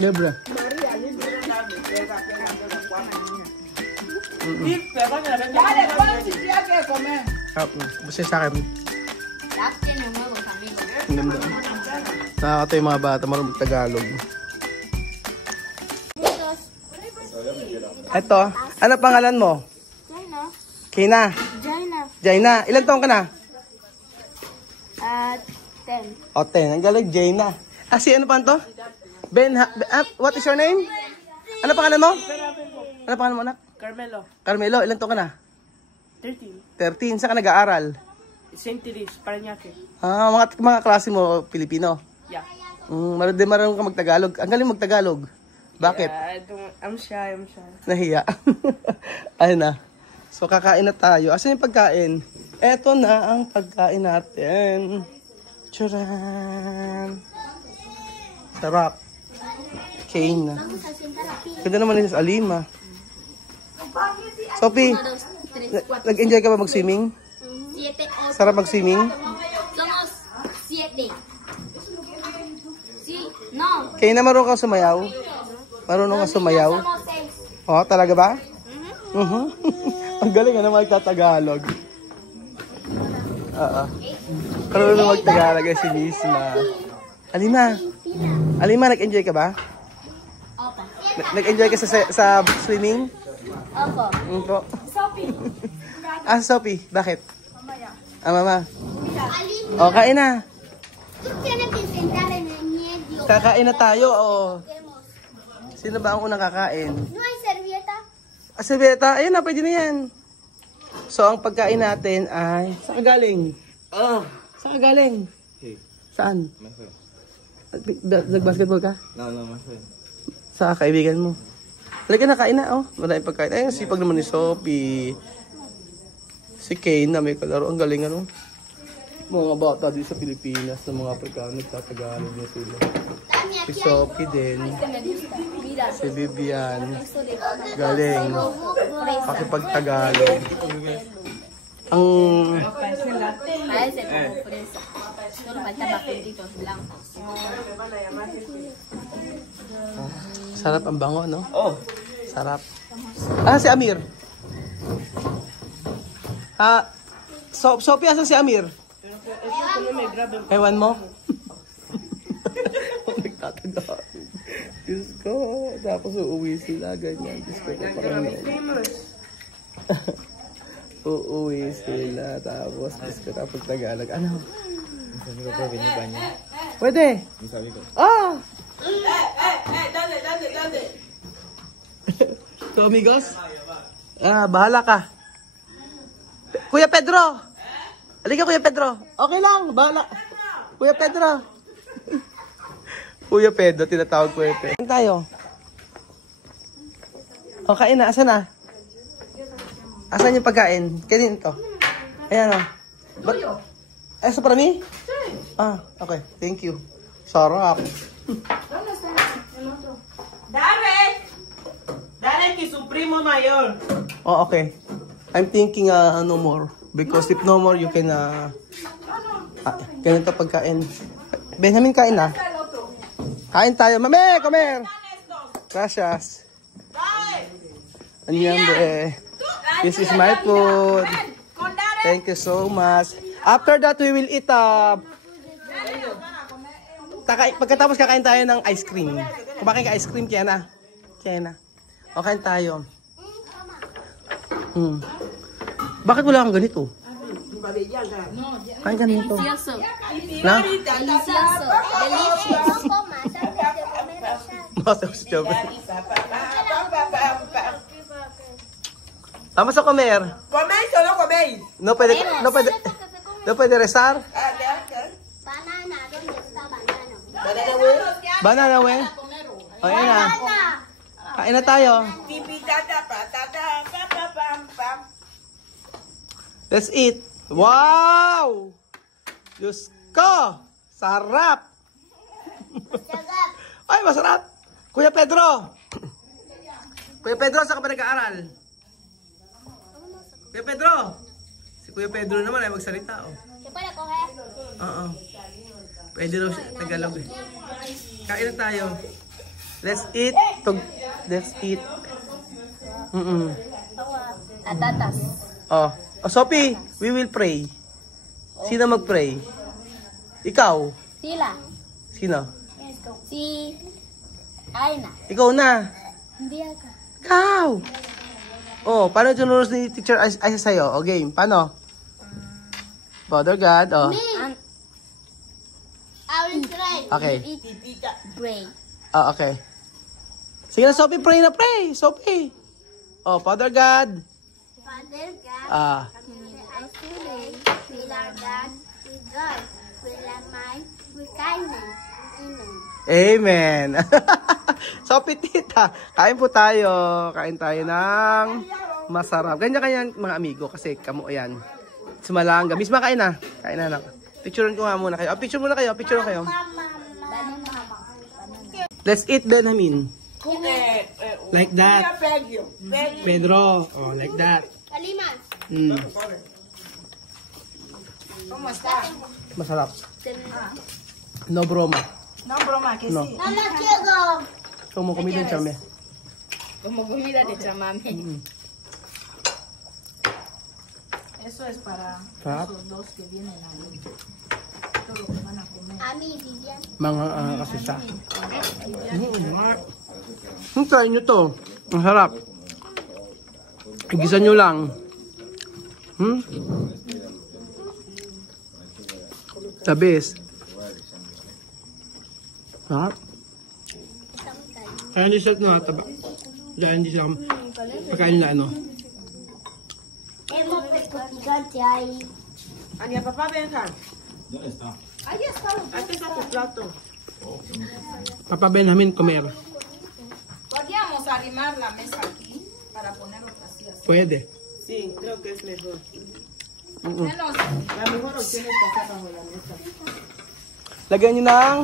Libre. Basta sa akin. Nakakatawa yung mga bata, marunong Tagalog. Eto, ano pangalan mo? Jaina. Kina? Jaina. Jaina. Ilan taong ka na? 10. O, 10. Ang galing, Jaina. Ah, si ano pa to? What is your name? Ano pangalan mo? Ano pangalan mo, anak? Carmelo. Carmelo, ilan taong ka na? 13. 13. Saan ka nag-aaral? St. Therese, Parañaque. Ah, mga klase mo, Pilipino? Yeah. Marunong ka mag-Tagalog. Ang galing mag-Tagalog. Bakit? Yeah, I'm shy. Nahiya. Ayun na. So, kakain na tayo. Asan yung pagkain? Eto na ang pagkain natin. Tcharan! Sarap. Cane na. Ganda naman yung Alima. Sophie, nag-enjoy ka ba mag-swimming? Sarap mag-swimming? Somos 7. Sí, no. Kaya na marunong ka sumayaw? Marunong ka sumayaw? Somos 6. Oh, talaga ba? Ang galing nga na magtatagalog. Marunong magtagalog si Misma. Alima, nag-enjoy ka ba? Opo. Nag-enjoy ka sa swimming? Opo. Opo. Sophie, bakit? Mama. O, kain na. Kakain na tayo, Sino ba ang unang kakain? No hay servieta. Servieta, ayun na, pwede na yan. So, ang pagkain natin ay... Saan ka galing? Saan ka galing? Saan? Nag-basketball ka? No, my friend. Sa kaibigan mo? Halika na, kain na, Maraming pagkain. Ay, sipag naman ni Sophie. Si Kane na may kalaro. Ang galing, Mga bata dito sa Pilipinas na mga Afrikano, nagtatagalog na sila. Si Sophie din. Si Vivian. Galing. Pakipagtagalog. Ang... Sarap ang bango, no? Oh. Sarap. Si Amir. Sophie, asan si Amir? Ewan mo? Nagtatagalog. Diyos ko. Tapos uuwi sila. Ganyan. Diyos ko. Uuwi sila. Tapos, Diyos ko. Tapos Tagalog. Ano? Sabi ko po, binibanya. Pwede. Sabi ko. Dale. So, amigos? Bahala ka. Kuya Pedro! Halika, Kuya Pedro. Okay lang, bahala. Kuya Pedro. Kuya Pedro, tinatawag Kuya Pedro. Kain tayo. Kain na. Asan na? Asan yung pagkain? Kainin ito. Ayan, Eso para mí? Okay. Thank you. Sarap. Dale que su primo mayor. Okay. I'm thinking no more. Because if no more, you can ganito pagkain. Benjamin, kain na. Kain tayo. Mame, come here. Gracias. Anyan, this is my food. Thank you so much. After that, we will eat pagkatapos kakain tayo ng ice cream. Kumakain ka ice cream, kaya na. O, kain tayo. Bakit wala kang ganito? Kain ganito. Delicioso. Na? Delicioso. Delicioso. Vamos a comer. ¿Coméis o no coméis? No puede rezar. Banana. ¿Dónde está banana? Banana, we. O, yan na. Kain na tayo. Let's eat. Wow! Diyos ko! Sarap! Ay, masarap! Kuya Pedro! Kuya Pedro, saan ka ba nag-aaral? Kuya Pedro! Si Kuya Pedro naman ay magsalita, ¿Se puede coger? Oo. Pwede raw siya Tagalog eh. Kain na tayo. Let's eat. Let's eat. Atatas. Oh. Oh, Sophie, we will pray. Sino mag-pray? Ikaw. Sila. Sino? Si Aina. Ikaw na. Hindi ako. Ikaw. Oh, paano tunuro ni Teacher Aisha sa'yo? O game, paano? Father God, oh. I will try. Okay. Pray. Oh, okay. Sige na, Sophie, pray na pray. Sophie. Oh, Father God. Father God, Ah. I pray, will our God, with God, will our mind, with kindness. Amen. Amen. Sophie, tita, kain po tayo. Kain tayo ng masarap. Ganyan-ganyan mga amigo kasi kamo yan. Sumalanga. Miss, makain na. Kain na, anak. Picturean ko nga muna kayo. Oh, picture muna kayo. Picture kayo. Let's eat, Benjamin. Like that. Pedro. Oh, like that. Kaliman. Masarap. No broma. No broma, que No. sí. Mama, quiero. Como comida en chame. Como comida de chamame. Eso es para Sarap. los dos que vienen a todo lo que van a comer. A mí, Vivian. Mga kasisa. Try nyo to. Ang sarap. Igisa nyo lang. The best. Sarap. Kaya hindi siya nakataba. Kaya hindi siya pagkain na ano. Hemos pescado ahí. Ania, papá, venga. ¿Dónde está? Ahí está. Aquí está tu plato. Papa Benjamin comer. Podríamos arrimar la mesa aquí para poner otras sillas. Pwede. Sí, creo que es mejor. Mm-mm. La mejor opción es pasar bajo la mesa. Lagyan nyo ng...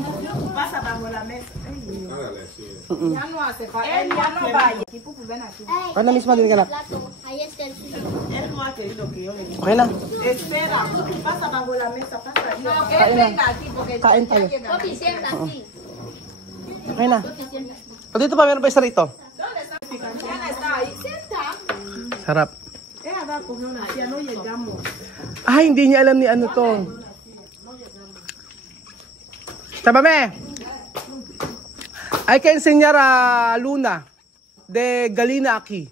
Pasa bajo la mesa. Mm-mm. Ya no hace falta. Él ya no vaya. Pupu, ven aquí. Paano mismo din ka na? Plato. Ahí está el suyo. Él no ha querido que yo le diga. Okay na. Espera, pasa bajo la mesa, pasa ahí. No, que Kain él na. venga aquí porque Kain tayo. Papi, sienta así. Okay na. O dito pa, meron pa isa rito. Diana está ahí. Sienta. Sarap. Ella va a coger una silla, no llegamos. Ah, hindi niya alam ni ano to. Tabame. Hay que enseñar a Luna de gallina aquí.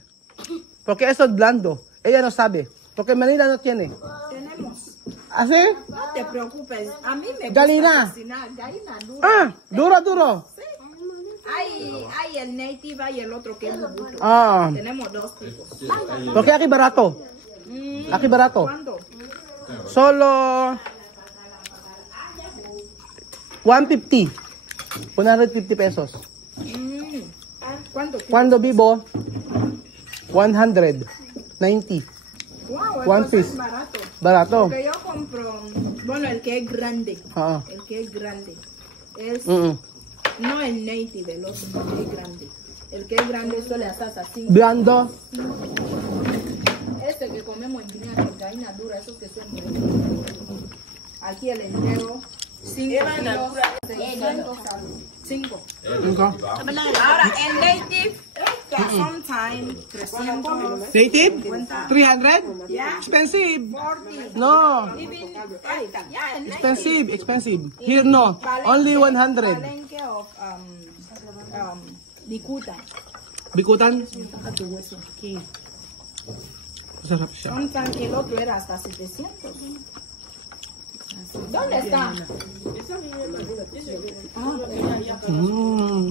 Porque eso es blando. Ella no sabe. Porque Manila no tiene. Tenemos. ¿Así? No te preocupes. A mí me gusta Gallina. cocinar. Gallina dura. Ah, duro, duro. Hay el native y el otro que es bubuto. Ah, Tenemos dos tipos. porque aquí barato. Aquí barato. ¿Cuándo? Solo 150. 150 pesos. ¿Cuánto? Cuando vivo, 190. Wow, One entonces piece. es barato. Barato. Porque yo compro, bueno, el que es grande. Ah. El que es grande. Es Mm-mm. no el native, el otro, el que es grande. El que es grande, eso le haces así. Blando. Este que comemos en Guinea, que gallina dura, esos que son muy. Aquí el entero, 5 kilos, 5. Ahora, el native, sometimes 300. Native? 300? Yeah. Expensive. 40. No. Even, yeah, el native. Expensive. Expensive. Here no. Only 100. Palenque of Bikuta. Bikutan? Toca tu hueso aquí. Sarap siya. Sometimes el otro era hasta 700. ¿Dónde está? Mm.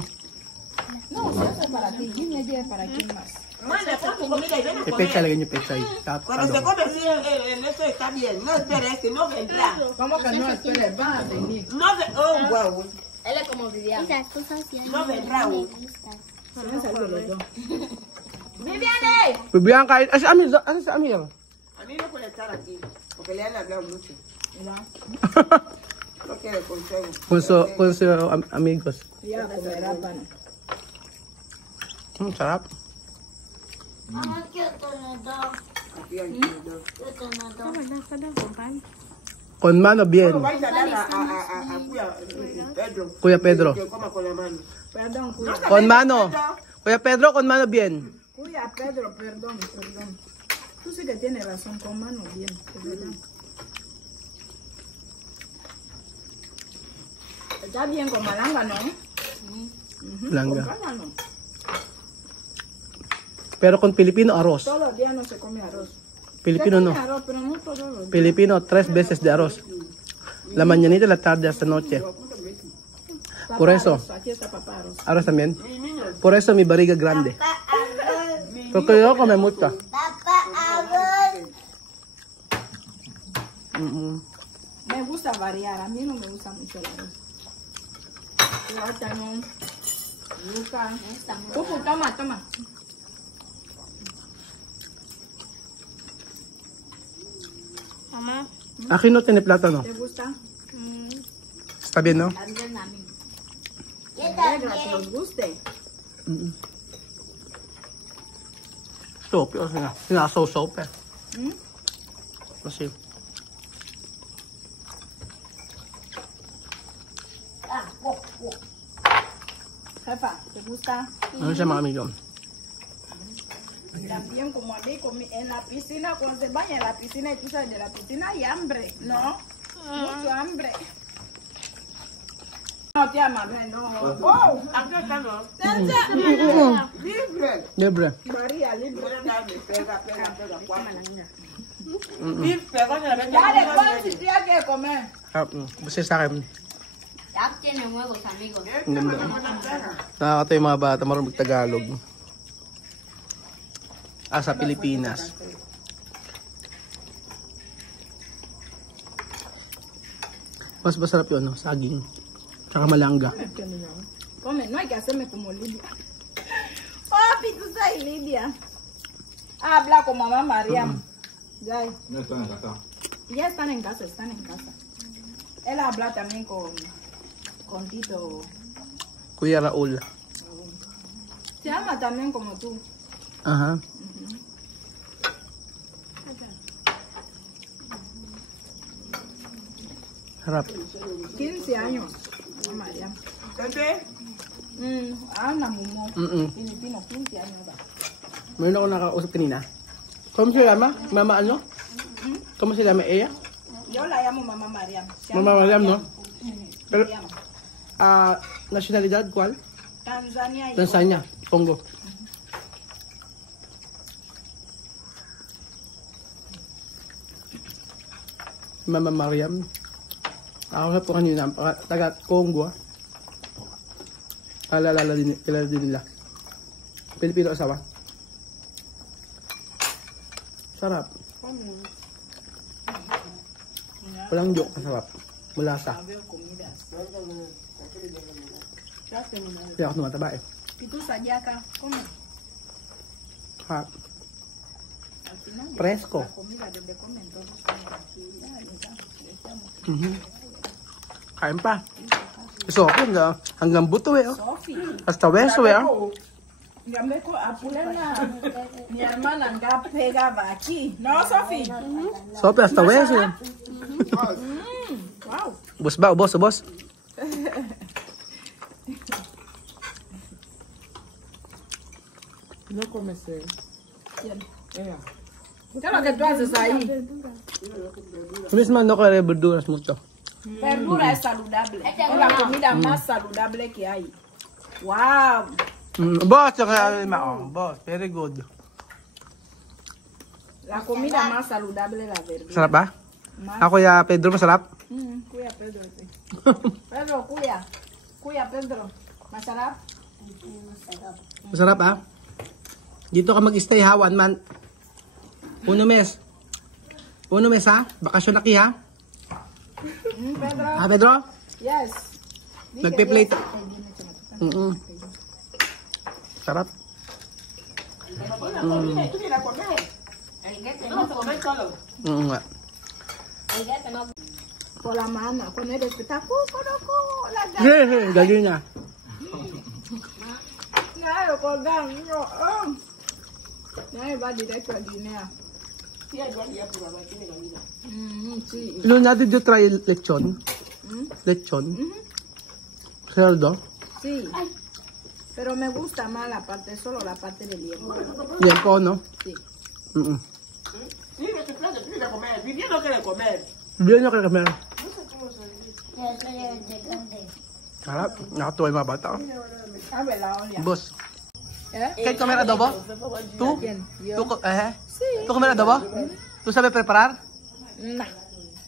No, se hace para ti. Dime ayer para quién más. Pecha, lagyan niyo pecha ahí. Cuando se come así, eso está bien. No esperes que no vendrá. ¿Cómo que no esperes? Van a venir. No ve, oh, wow. Él es como Vivian. Esas cosas ya No vendrá. me gustan. Han salido los dos. ¡Viviane! Bibigyan kahit. Ah, si Amir. Ano si Amir? A mí no puede estar aquí, porque le han hablado mucho. No quiere consejo. Con su amigos. Ya comerá pan. Sarap. Mamá, quiero tener dos. Aquí hay dos. Quiero tener dos. Con mano bien. Vais a dar a Pedro. Kuya Pedro. Que coma con la mano. Perdón, Kuya. Con mano. Kuya Pedro, con mano bien. Kuya, Pedro, perdón. Tú sí que tienes razón, con mano bien, es verdad. Está bien con malanga, ¿no? Langa. Con mano. Pero con Pilipino, arroz. Todos los días no se come arroz. Pilipino Se no. come arroz, pero no todos los días. Pilipino, 3 veces de arroz. La mañanita, la tarde, hasta noche. Papá Por eso. arroz, aquí está papá arroz. Arroz también. Por eso mi barriga grande. Porque yo come mucho. Me gusta variar, a mí no me gusta mucho el arroz. Plátano, yuca. Pupu, toma. Mamá. Aquí no tiene plátano. ¿Te gusta? Está bien, ¿no? Alegra que nos guste. Sope, o sea, sope. Así. Jefa, ¿te gusta? Ano siya mga amigo? También como a mí, en la piscina, cuando se baña en la piscina y tú sales de la piscina hay hambre, ¿no? Mucho hambre. No te amas, no. ¡Oh! Aquí está, ¿no? Libre. Libre. María, libre. Pega. Beef, pega, Dale, ¿cuál si tienes que comer? Basta sa akin. Ya tiene huevos, amigos. Nakakatawa yung mga bata, marunong Tagalog. Sa Pilipinas. Mas masarap yun, no? Saging. Tsaka malangga. Come, no hay que hacerme como Lidia. Papi, tú sabes Lidia. Habla con mamá Mariam. Ya. No están en casa. Ya están en casa. Él habla también con Tito. Kuya Raul. Se llama también como tú. Aha. Harap. 15 años. Mamá Mariam. ¿Qué? Ana Mumo. Filipino, 15 años. Mayroon ako nakausap kanina. ¿Cómo se llama? Mama ano? ¿Cómo se llama ella? Yo la llamo Mamá Mariam. Se Mama llama Mariam, ¿no? Pero, Mariam. nacionalidad, ¿cuál? Tanzania y Tanzania, Congo. Mama Mariam. Ako na po kanina, taga Congo. Kilala din nila. Pilipino asawa. Sarap. Walang joke, masarap. Malasa. Kaya ako tumataba eh. Y tú sayaca, come. Ha, Al final, presko. la comida donde comen todos comen aquí. Ya estamos. Kain pa. So, hanggang buto eh. Oh. Sofi, Hasta beso eh. Oh. ya me apurena. Mi hermana anda pegaba aquí. ¿No, Sofi? Sope, hasta beso eh. Wow. Bos ba? Bos. No comes él. ¿Quién? Ella. ¿Qué es lo que tú haces ahí? Mismo no kaya verduras mucho. Verdura es saludable. Es la comida más saludable que hay. Wow. Boss, tsaka boss, very good. La comida más saludable es la verdura. Sarap ba? Más. Ako ya Pedro, masarap. Cuya Pedro. Pedro, cuya. Cuya Pedro. Masarap? Masarap ah. Dito ka mag-stay ha, 1 month. 1 mes. 1 mes ha? Bakasyon aki ha? Pedro. Ha Pedro? Yes. Nagpe-plate. Sarap. ¿Tú vienes a comer? No, te comes solo. Nga. Con la mano. Con el espectáculo. La Galing niya. Claro, con gancho. Nadie va directo a Guinea. Sí. Luna, did you try lechon? Lechon? Cerdo? Sí. Pero me gusta más la parte, solo la parte del hierro. Liempo, no? Sí. Sí, que tu plato quiere comer. Vivian no quiere comer. Bien ako kamera. Ito yung grande. Harap, nakatuwa yung mga bata. Oh. Abre la olla. Boss, ¿Eh? ¿quieres comer adobo? ¿Tú? ¿Quién? ¿Yo? ¿Tú, Sí. ¿Tú comer adobo? ¿Tú sabes preparar? Nah.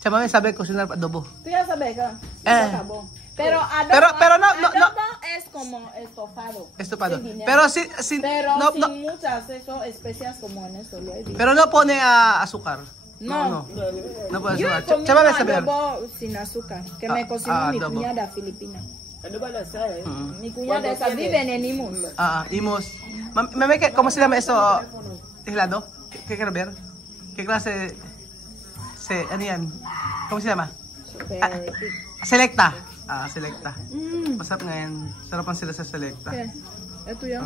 Si mami sabe cocinar adobo. Tú ya sabes que se acabó. Pero adobo, pero no, no, no. adobo es como estofado. Estupado. Sin dinero. Pero si Pero no, sin no, muchas especias como en eso. pero no pone azúcar. No. No pone Yo he azúcar. comido Chámame saber. adobo sin azúcar, que me cocinó mi adobo. cuñada filipina. Ano ba na sa Mi cuñada esa vive en Imus. Imos. Mami, ¿cómo se llama eso? ¿Helado? ¿Qué quiero ver? ¿Qué clase? Ano yan? ¿Cómo se llama? Super Selecta. Selecta. Masarap nga yan. Sarapan sila sa Selecta. ¿Qué? ¿Es tuyo?